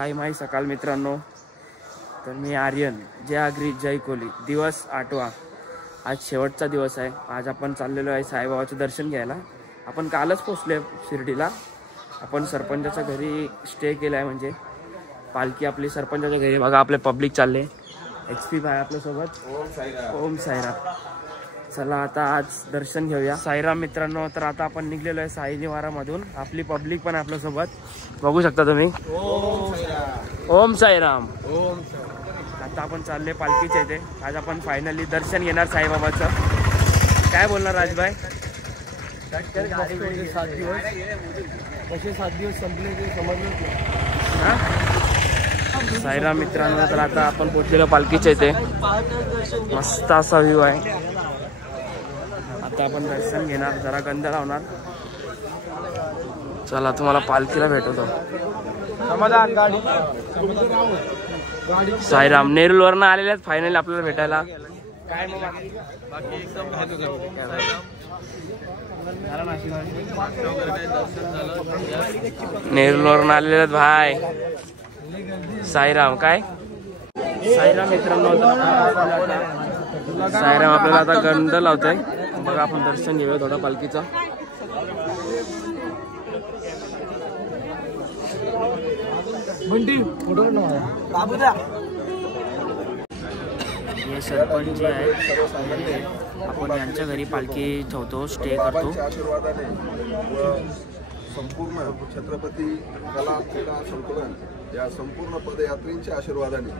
साई माई सकाळ मित्रांनो. तर मी आर्यन, जय आगरी जय कोली. दिवस 8वा, आज शेवटचा दिवस आहे. आज आपण चाललेलो आहे साईबाबाचं दर्शन घ्यायला. आपण कालच पोचले शिर्डीला. आपण सरपंचाच्या घरी स्टे केला आहे, म्हणजे पालखी आपली सरपंचाच्या घरी. बघा आपले पब्लिक चालले. XP भाई आपल्यासोबत. ओम साईराम. चला आता आज दर्शन घेऊया. साईराम मित्रांनो. तर आता आपण निघलेलो आहे साई निवारामधून. आपली पब्लिक पण आपल्यासोबत बघू शकता तुम्ही. ओम साईराम. आता आपण चालले पालखीच्या इथे. आज आपण फायनली दर्शन घेणार साईबाबाचं. काय बोलणार राजभाई? 7 दिवस संपले ते समजलंच नाही. साईराम मित्रांनो. तर आता आपण पोहोचलेलो पालखीच्या इथे. मस्त असा व्ह्यू आहे. आता आपण दर्शन घेणार, जरा गंध लावणार. चला तुम्हाला पालखीला भेटवतो. साईराम नेरूलवरनं आलेले आहेत फायनली आपल्याला भेटायला. काय मग नेरूलवरनं आलेले आहेत भाई. साईराम. काय साईराम मित्रांनो. साईराम आपल्याला आता गंध लावतोय. बघा आपण दर्शन घेऊया थोडा पालखीचा. हे सरपंच जे आहे, आपण यांच्या घरी पालखी ठेवतो, स्टे करतो. संपूर्ण छत्रपती कला क्रीडा संकुलन या संपूर्ण पदयात्रींच्या आशीर्वादाने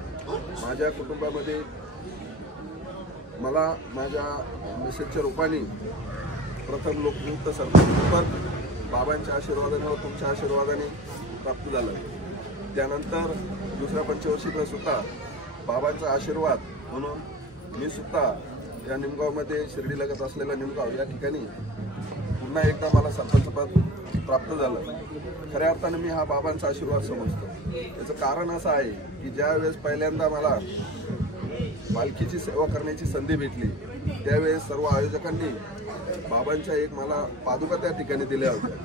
माझ्या कुटुंबामध्ये मला माझ्या मिसेसच्या रूपाने प्रथम लोकनियुक्त सरपंच बाबांच्या आशीर्वादाने व तुमच्या आशीर्वादाने प्राप्त झालं. त्यानंतर दुसऱ्या पंचवर्षीला सुद्धा बाबांचा आशीर्वाद म्हणून मी सुद्धा या निमगावमध्ये शिर्डीलगत असलेला निमगाव या ठिकाणी पुन्हा एकदा मला सरपंचपद प्राप्त झालं. खऱ्या अर्थाने मी हा बाबांचा आशीर्वाद समजतो. याचं कारण असं आहे की ज्या वेळेस पहिल्यांदा मला पालखीची सेवा करण्याची संधी भेटली, त्यावेळेस सर्व आयोजकांनी बाबांच्या एक मला पादुका त्या ठिकाणी दिल्या होत्या.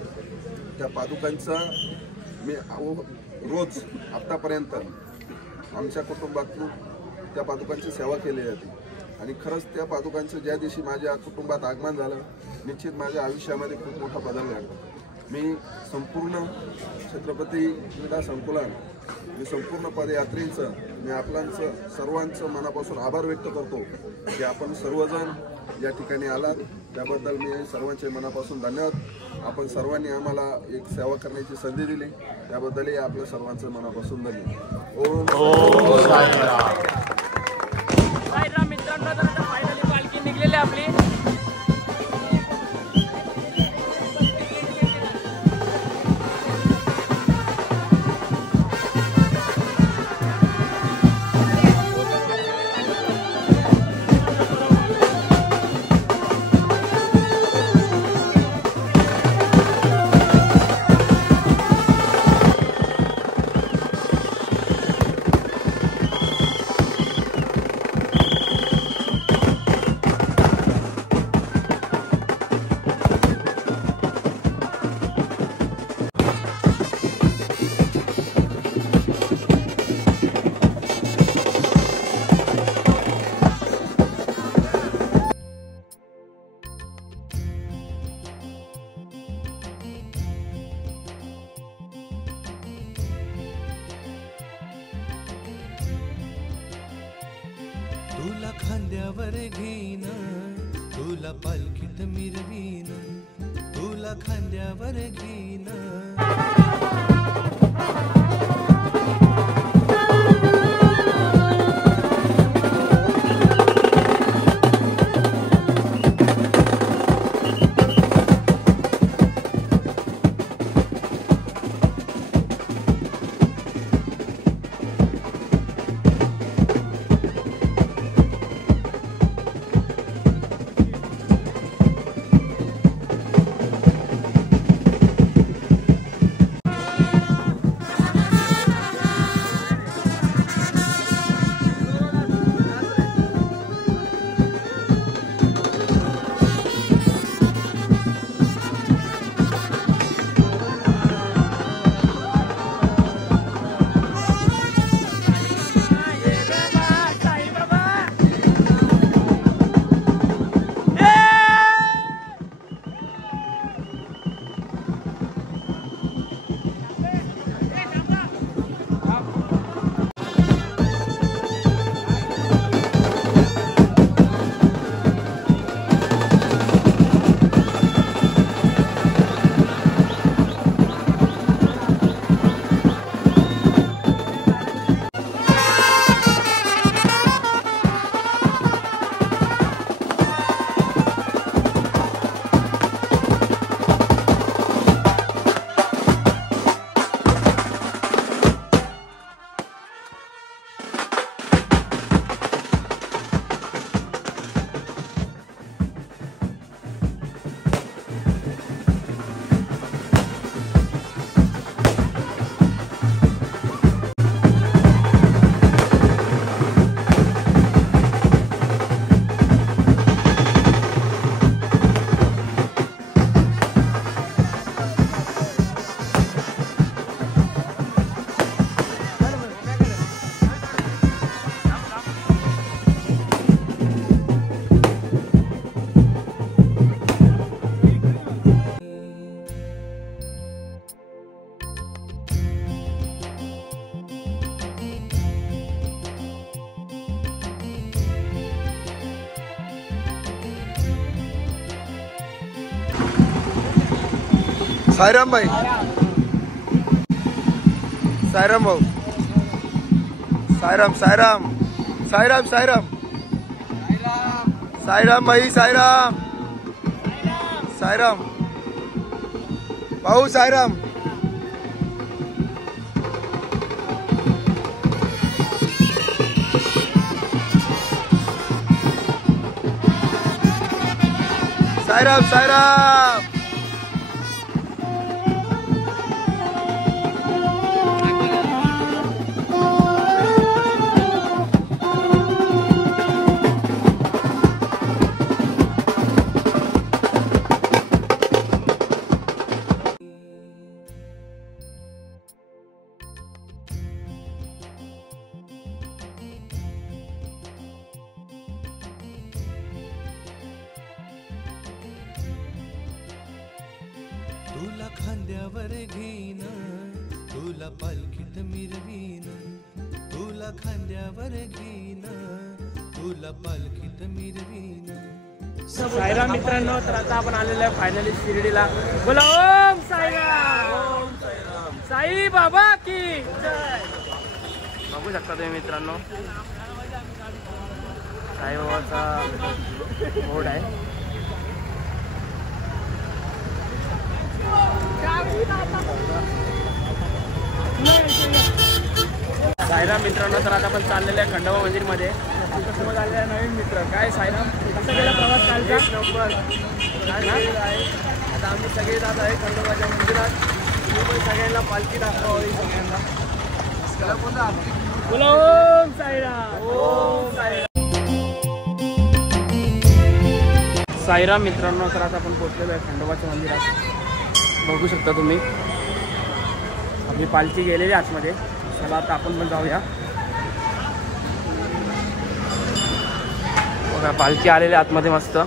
त्या पादुकांचं मी रोज आत्तापर्यंत आमच्या कुटुंबातून त्या पादुकांची सेवा केली होती. आणि खरंच त्या पादुकांचं ज्या दिवशी माझ्या कुटुंबात आगमन झालं, निश्चित माझ्या आयुष्यामध्ये खूप मोठा बदल घडला. मी संपूर्ण छत्रपती क्रीडा संकुलन, मी संपूर्ण पदयात्रींचं, मी आपल्याचं सर्वांचं मनापासून आभार व्यक्त करतो की आपण सर्वजण या ठिकाणी आलात. त्याबद्दल मी सर्वांचे मनापासून धन्यवाद. आपण सर्वांनी आम्हाला एक सेवा करण्याची संधी दिली, त्याबद्दलही आपल्या सर्वांचं मनापासून धन्यवाद. ओम साईराम मित्रांनो. तर फायनली पालखी निघलेली आपली. तुला खांद्यावर घेईन, तुला पालखीत मिरवीन, तुला खांद्यावर घेईन. साईराम भाई, साईराम भाऊ, साईराम साईराम साईराम साईराम साईराम भाई, साईराम साईराम भाऊ, साईराम साईराम साईराम तुला खांद्यावर घेईन, तुला पालखीत मिरवीन, तुला खांद्यावर घेईन, तुला पालखीत मिरवीन. साईराम मित्रांनो, तर आता आपण आलेलो आहे फायनली शिर्डीला. बोला ओम साईराम, साई बाबा की जय. बघू शकता तुम्ही मित्रांनो, साईबाबाचा बोर्ड आहे. साईराम मित्रांनो, तर आता आपण चाललेलं आहे खंडोबा मंदिरमध्ये. तुमच्यासोबत आलेला आहे नवीन मित्र. काय साईराम, कसा गेला प्रवास कालचा? आता आम्ही सगळे जात आहे खंडोबाच्या मंदिरात. सगळ्यांना पालखी दाखवावी सगळ्यांना. बोला ओम साईराम, ओम साईराम. साईराम मित्रांनो, तर आता आपण पोहोचलेलो आहे खंडोबाच्या मंदिरात. बघू शकता तुम्ही, आपली पालखी गेलेली आतमध्ये. चला आता आपण पण जाऊया. बघा पालखी आलेली आतमध्ये मस्त.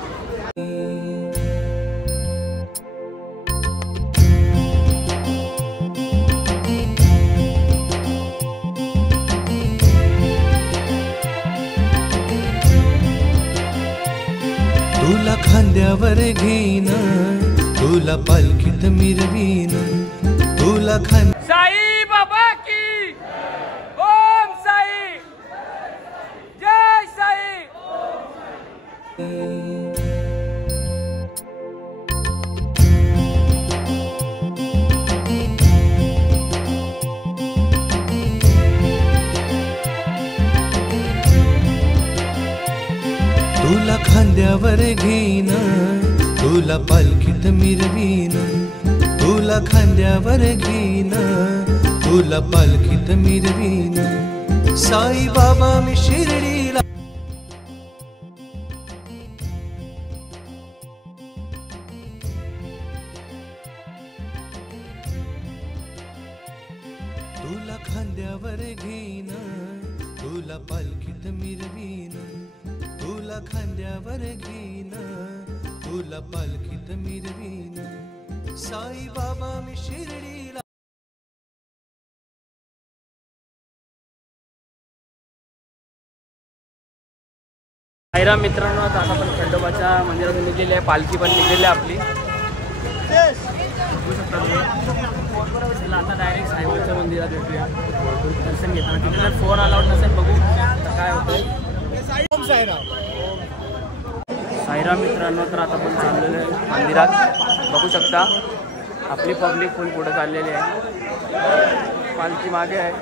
तुला खांद्यावर घेईन, तुला पालखीत मिरवीन, तुला खांद. साई बाबा की ओम साई, जय साई. तुला खांद्यावर घेईन, तुला पालखीत मिरवीन, तुला खांद्यावर घेईन, तुला पालखीत मिरवीन. साई बाबा मी शिर्डीला. तुला खांद्यावर घेईन, तुला पालखीत मिरवीन, तुला खांद्यावर घेईन, तुला पालखीत मिरवीन. साई बाबा मी शिर्डीला. साईराम मित्रांनो, आता आपण खंडोबाच्या मंदिरातून निघलेली आहे. पालखी पण निघलेली आहे आपली. बघू शकता तुम्ही. चला आता डायरेक्ट साईबाबाच्या मंदिरात भेटूया, दर्शन घेताना. तिथे जर फोन अलाउड नसेल, बघू आता काय होतं. ओम साईराम. साईराम मित्रांनो, तर आता आपण चाललेलो आहे मंदिरात. बघू शकता आपली पब्लिक फुल पुढे चाललेली आहे. पालखी मागे आहे.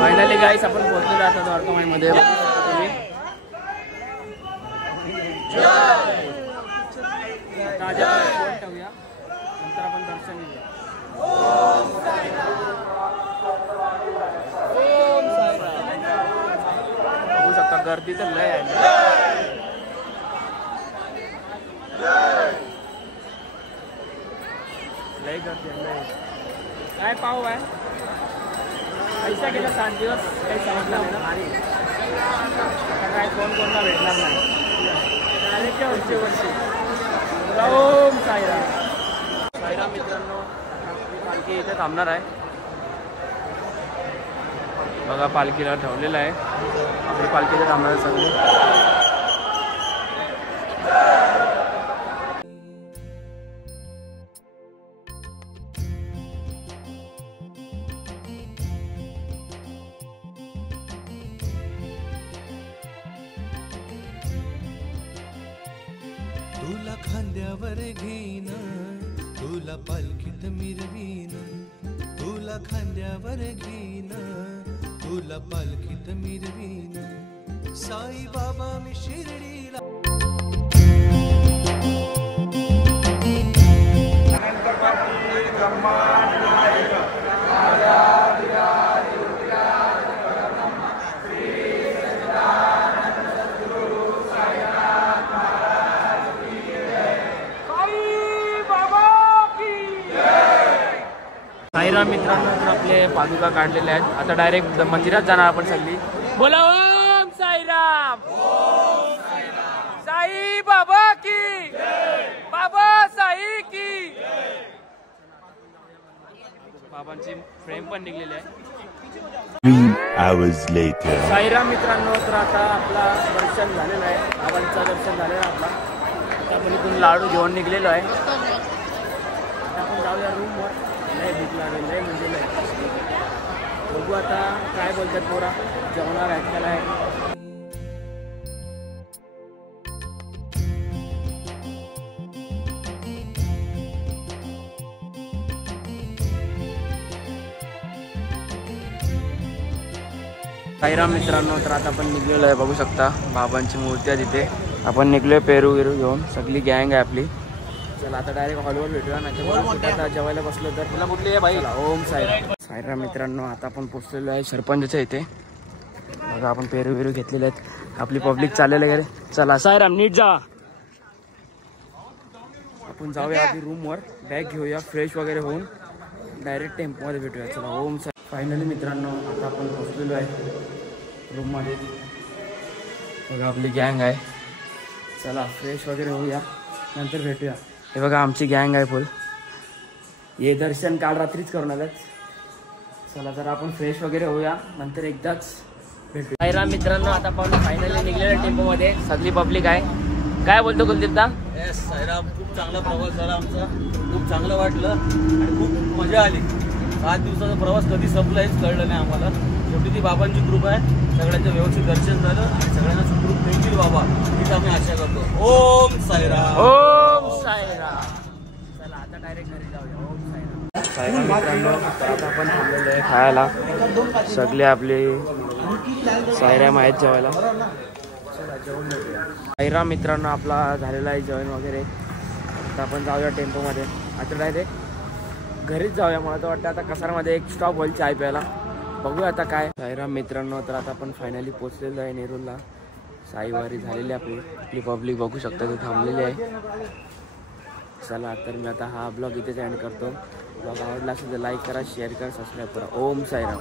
फायनली गाईस आपण पोहोचलेलो आता द्वारकामाईमध्ये. तुम्ही ठेवूया, नंतर आपण दर्शन घेऊया. बघू शकता गर्दी तर लय आहे. लय गर्दी आहे. काय पाहू आहे पैसा गेला 7 दिवस, काही समजलं नाही ना. आता काय फोन कोणता भेटणार नाही. आलेच्या वर्षी ओम साईराम. साईराम मित्रांनो, पालखी इथे थांबणार आहे. बघा पालखीला ठेवलेलं आहे. आपली पालखी इथे थांबणार आहे सगळी. तुला खांद्यावर घेईन, तुला पालखीत मिरवीन, तुला खांद्यावर घेईन, तुला पालखीत मिरवीन. साई बाबा मी शिर्डीला. साईराम मित्रांनो, तर आपले पादुका काढलेले आहेत. आता डायरेक्ट मंदिरात जाणार आपण सगळी. बोला ओम साईराम. साई बाबा की, बाबा साई की. बाबांची फ्रेम पण निघलेली आहे. 3 hours later. साईराम मित्रांनो, तर आता आपला दर्शन झालेलं आहे. बाबांचं दर्शन झालेलं आहे आपला. आता आपण इथून लाडू घेऊन निघलेलो आहे. आता आपण जाऊया रूमवर. लय भूक लागेल, लय म्हणजे लय. बघू आता काय बोलतात पोरा, जेवणार आहेत का नाही. साईराम मित्रांनो, तर आता आपण निघलेलो आहे. बघू शकता बाबांची मूर्ती आहे तिथे. आपण निघलोय पेरू विरू घेऊन. सगळी गँग आहे आपली. चला आता डायरेक्ट हॉलवर भेटूया. नाही आता जेवायला बसलो तर तुला कुठली आहे भाई. ओम साईराम. साईराम मित्रांनो, आता आपण पोचलेलो आहे सरपंचच्या इथे. बघा आपण पेरू विरू घेतलेले आहेत. आपली पब्लिक चाललेलं आहे. चला साईराम नीट जा. आपण जाऊया आधी रूमवर, बॅग घेऊया, फ्रेश वगैरे होऊन डायरेक्ट टेम्पोमध्ये भेटूया. चला ओम साई. फायनली मित्रांनो, आता आपण पोचलेलो आहे रूममध्ये. बघा आपली गँग आहे. चला फ्रेश वगैरे होऊया, नंतर भेटूया. हे बघा आमची गँग आहे फुल. हे दर्शन काल रात्रीच करून आलंच. चला तर आपण फ्रेश वगैरे होऊया, नंतर एकदाच भेटूया. साईराम मित्रांनो, आता आपण फायनली निघलेल्या टेम्पोमध्ये. सगळी पब्लिक आहे. काय बोलतो कुलदीपदा? येस साईराम, खूप चांगला प्रवास झाला आमचा. खूप चांगलं वाटलं आणि खूप मजा आली. 7 दिवसाचा प्रवास कधी संपला हेच कळलं नाही आम्हाला. शेवटी ती बाबांची कृपा आहे. सगळ्यांचं व्यवस्थित दर्शन झालं आणि सगळ्यांना सुखरूप ठेवतील बाबा, हीच आम्ही आशा करतो. ओम साईराम. ओम साईराम. चला आता डायरेक्ट घरी जाऊया. ओम साईराम. साईराम मित्रांनो, आता आपण थांबलेलो आहे खायला. सगळे आपले साईराम आहेत जेवायला. चला जेवण भेटूया. साईराम मित्रांनो, आपला झालेला आहे जेवण वगैरे. आता आपण जाऊया टेम्पोमध्ये. आता डायरेक्ट घरीच जाऊया. मला तर वाटतं आता कसारमध्ये एक स्टॉप होईल चाय प्यायला. बघूया आता काय. साईराम मित्रांनो, तर आता आपण फायनली पोचलेलो आहे नेरूरला. साईवारी झालेली आपली पब्लिक बघू शकता ते थांबलेली आहे. चला तर मी आता हा ब्लॉग इथेच एंड करतो. ब्लॉग आवडला असेल तर लाईक करा, शेअर करा, सबस्क्राईब करा. ओम साईराम.